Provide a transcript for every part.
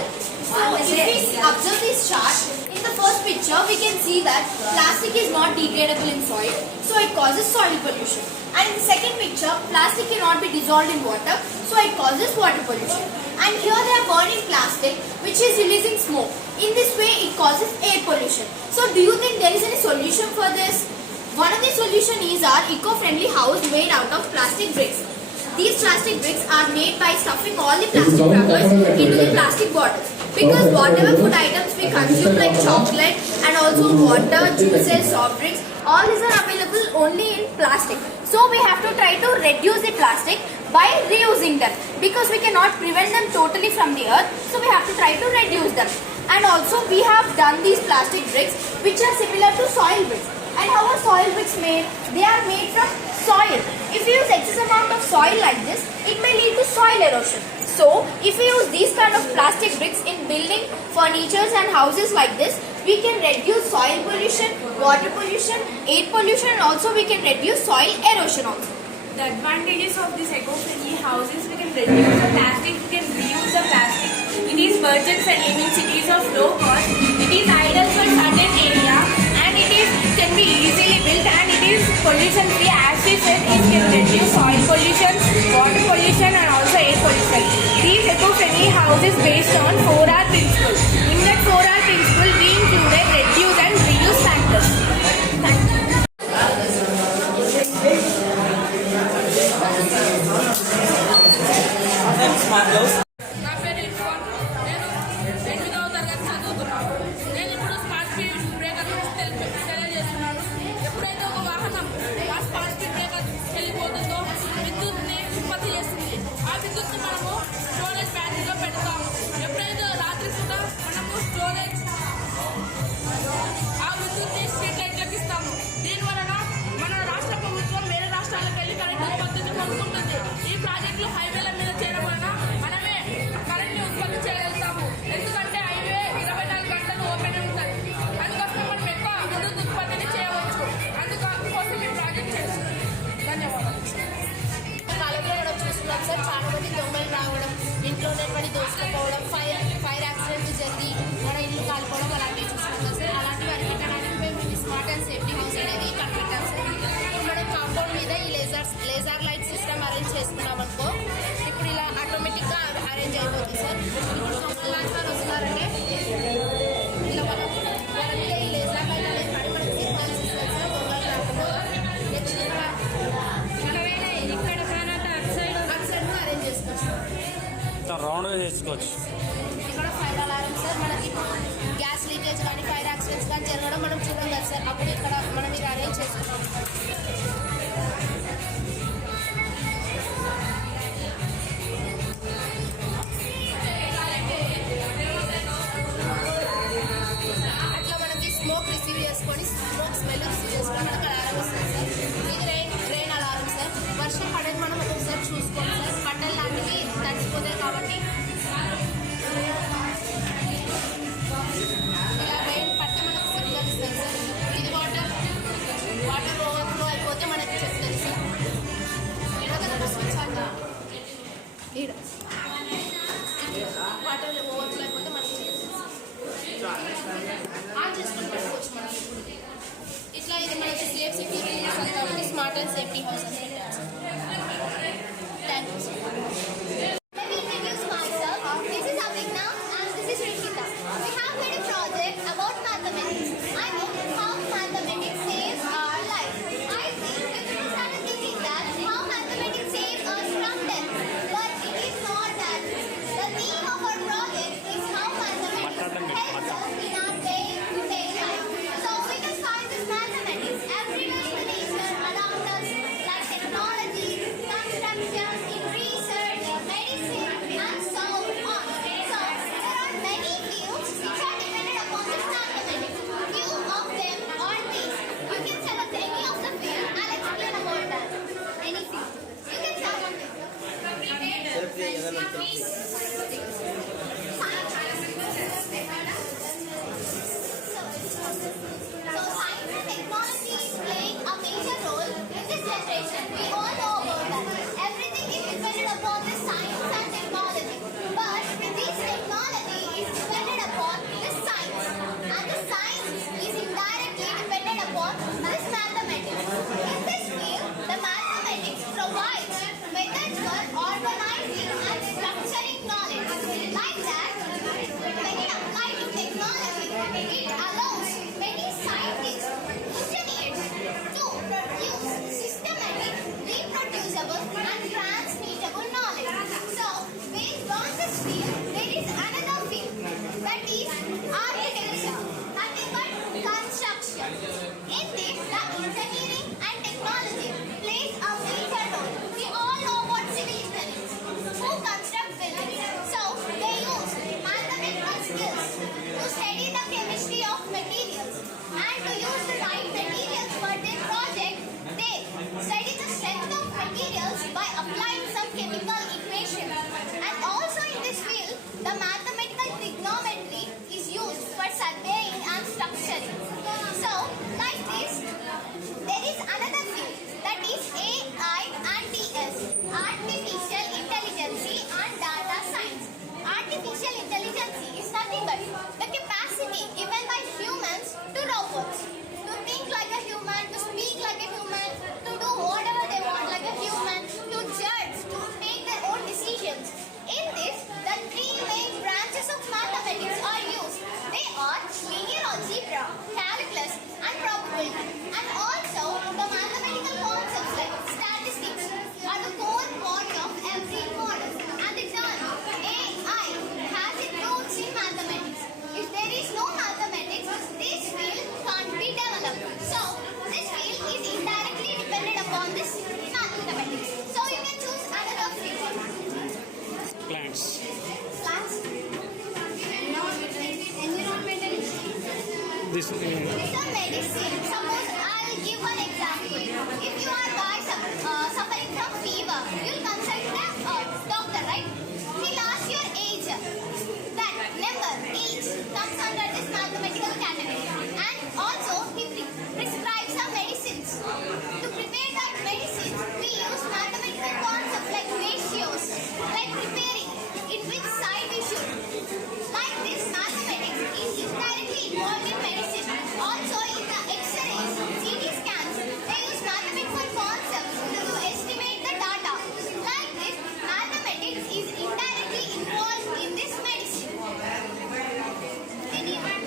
Gadwal. So if we observe this chart, in the first picture we can see that plastic is not degradable in soil, so it causes soil pollution. And in the second picture, plastic cannot be dissolved in water, so it causes water pollution. And here they are burning plastic, which is releasing smoke. In this way, it causes air pollution. So do you think there is any solution for this? One of the solutions is our eco-friendly house made out of plastic bricks. These plastic bricks are made by stuffing all the plastic wrappers into the plastic bottles. Because whatever food items we consume like chocolate and also water, juices, soft drinks, all these are available only in plastic. So we have to try to reduce the plastic by reusing them. Because we cannot prevent them totally from the earth, so we have to try to reduce them. And also we have done these plastic bricks which are similar to soil bricks. And how are soil bricks made? They are made from soil. If you use excess amount of soil like this, it may lead to soil erosion. So, if we use these kind of plastic bricks in building furnitures and houses like this, we can reduce soil pollution, water pollution, air pollution, and also we can reduce soil erosion also. The advantages of these eco-friendly houses: we can reduce the plastic, we can reuse the plastic. It is budget-friendly, means it is of low cost. It is ideal for certain area, and can be easily built, and it is pollution-free. As we said, it can reduce soil pollution, water pollution, and also air pollution. These eco-friendly houses based on 4R principle. In that 4R principle, we included reduce and reuse factors. Thank you. నా పేరు ఇర్ఫాన్. నేను 8వ తరగతి చదువుతున్నాను. నేను ఇప్పుడు smart speed breaker గురించి తెలియజేస్తున్నాను. ఎప్పుడైతే ఒక వాహనం ఆ స్మార్ట్ స్పీడ్ బ్రేకర్ వెళ్ళిపోతుందో విద్యుత్ని ఉత్పత్తి చేస్తుంది. ఆ విద్యుత్ని మనము స్టోరేజ్ బ్యాటరీలో పెడతాము. ఎప్పుడైతే రాత్రి పూట మనము ఆ విద్యుత్ని స్ట్రీట్ లైట్లకు ఇస్తాము. దీని వలన మన రాష్ట్ర ప్రభుత్వం వేరే రాష్ట్రాలకు వెళ్ళి కరెంట్ ఉత్పత్తిని కొనుక్కుంటుంది. ఈ ప్రాజెక్టులు హైవేల మీద చేయడం వలన మనమే కరెంట్ని ఉత్పత్తి చేయగలుగుతాము. ఎందుకంటే హైవే 24 గంటలు ఓపెన్ ఉంటుంది. అందుకోసం మనం ఎక్కువ విద్యుత్ ఉత్పత్తిని చేయవచ్చు. అందుకోసం ఈ ప్రాజెక్ట్ చేస్తున్నాం. ధన్యవాదాలు. కాలంలో మనం చూస్తున్నాం సార్, చాలా మంది దొంగలు రావడం, ఇంట్లో ఉన్నటువంటి దోసుకుపోవడం, ఫైర్ యాక్సిడెంట్ జరిగి మన ఇల్లు కాలిపోవడం అలాంటివి చూస్తున్నాం కదా సార్. అలాంటివి అరికట్టడానికి మేము ఈ స్మార్ట్ అండ్ సేఫ్టీ హౌస్ అనేది కనిపెట్టాం సార్. ఇప్పుడు మనం కాంపౌండ్ మీద ఈ లేజర్ లైట్ సిస్టమ్ అరేంజ్ చేసుకున్నాం అనుకో, ఇప్పుడు ఇలా ఆటోమేటిక్గా అరేంజ్ అయిపోతుంది సార్. ఇప్పుడు దొంగలు లాంటి వాళ్ళు వస్తున్నారంటే ఇలా వాళ్ళ మీద ఈ లేజర్ లైట్ అనేది పడి మనకి సిగ్నల్స్ ఇస్తారు సార్, దొంగలు రాకుండా. నెక్స్ట్ అరేంజ్ చేసుకోవచ్చు రౌండ్గా చేసుకోవచ్చు. ఇక్కడ ఫైర్ అలారం సార్, మనకి గ్యాస్ లీకేజ్ కానీ ఫైర్ యాక్సిడెంట్స్ కానీ జరగడం మనం చూడం కదా సార్. అప్పుడు ఇక్కడ మనం ఇది అరేంజ్ చేసుకున్నాం. అట్లా మనకి స్మోక్ రిసీవ్ చేసుకొని స్మోక్ స్మెల్ రిసీవ్ చేసుకొని మనకు అలారం వస్తుంది సార్. ఇది రెయిన్ అలారం సార్. వర్షం పడేది మనం ఒకసారి చూసుకోండి సార్. బట్టలు లాంటివి తడిసిపోతాయి కాబట్టి ఇలా రెయిన్ పట్టి మనకు సిగ్నల్ ఇస్తుంది సార్. ఇది వాటర్ ఓవర్ఫ్లో అయిపోతే మనకి చెప్తుంది సార్. స్విచ్ అంతా వాటర్ ఓవర్ఫ్లో అయిపోతే మనకి ఆన్ చేసుకుని పెట్టుకోవచ్చు మనం. ఇట్లా ఇది మనకి సేఫ్ సెక్యూరిటీ ఉంటుంది కాబట్టి స్మార్ట్ అండ్ సేఫ్టీ హౌస్ అని పెట్టారు sir. Thank you sir. So we can find this mathematics everywhere in the nature around us, like This So medicine. Suppose I'll give one example. If you are guys suffering from fever, you'll consult the doctor, right? He'll ask your age. That number, age, comes under this mathematical category. And also he prescribes some medicines. To prepare that medicine, we use mathematical concepts like ratios, like preparing, in which side we should. Like this, mathematics is indirectly involved in medicine. Also, in the X-rays, CT scans, they use mathematical concepts to estimate the data. Like this, mathematics is indirectly involved in this medicine. Anyone?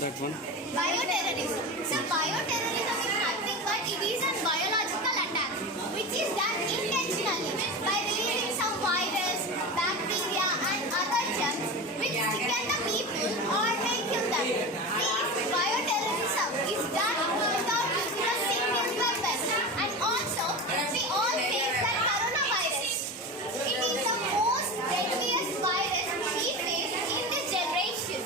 that one. Bioterrorism. So bioterrorism is nothing but it is a biological attack which is done intentionally by releasing some virus, bacteria and other germs which sicken the people or may kill them. This bioterrorism is done without using a single weapon. And also we all face that coronavirus. It is the most deadliest virus we face in this generation.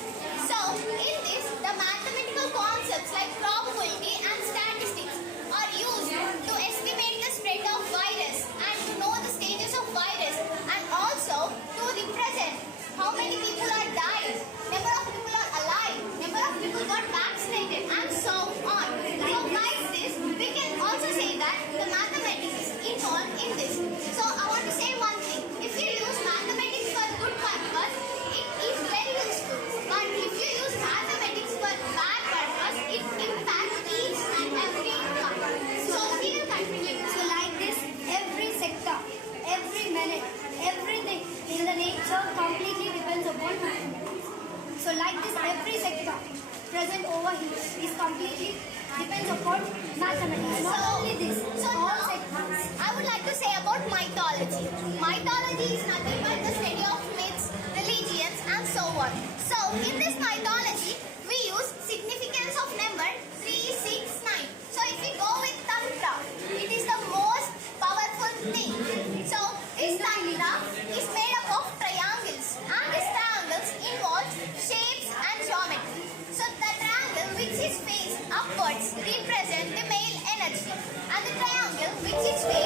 So in this the mathematical concepts like probability and statistics are used to estimate the spread of virus and to know the stages of virus and also to represent how many people are died, number of people are alive, number of people got vaccinated and so on. So like this we can also say that the mathematics is involved in this. So I want to say one thing. If you use mathematics for good purpose, it is very useful. But if you use mathematics for bad purpose, it impacts each and every one. So we will continue. So like this, every sector, every minute, everything in the nature completely depends upon mathematics. So like this, every sector present over here is completely depends upon mathematics. Not only this, So all now, sectors. I would like to say about mythology. Mythology is nothing but the study of myths, religions and so on. So in this mythology, we use significance of number 3, 6, 9. So if we go with Tantra, it is the most powerful thing. So this Tantra is made up of triangles and these triangles involve shapes and geometry. So the triangle which is faced upwards represent the male energy and the triangle which is faced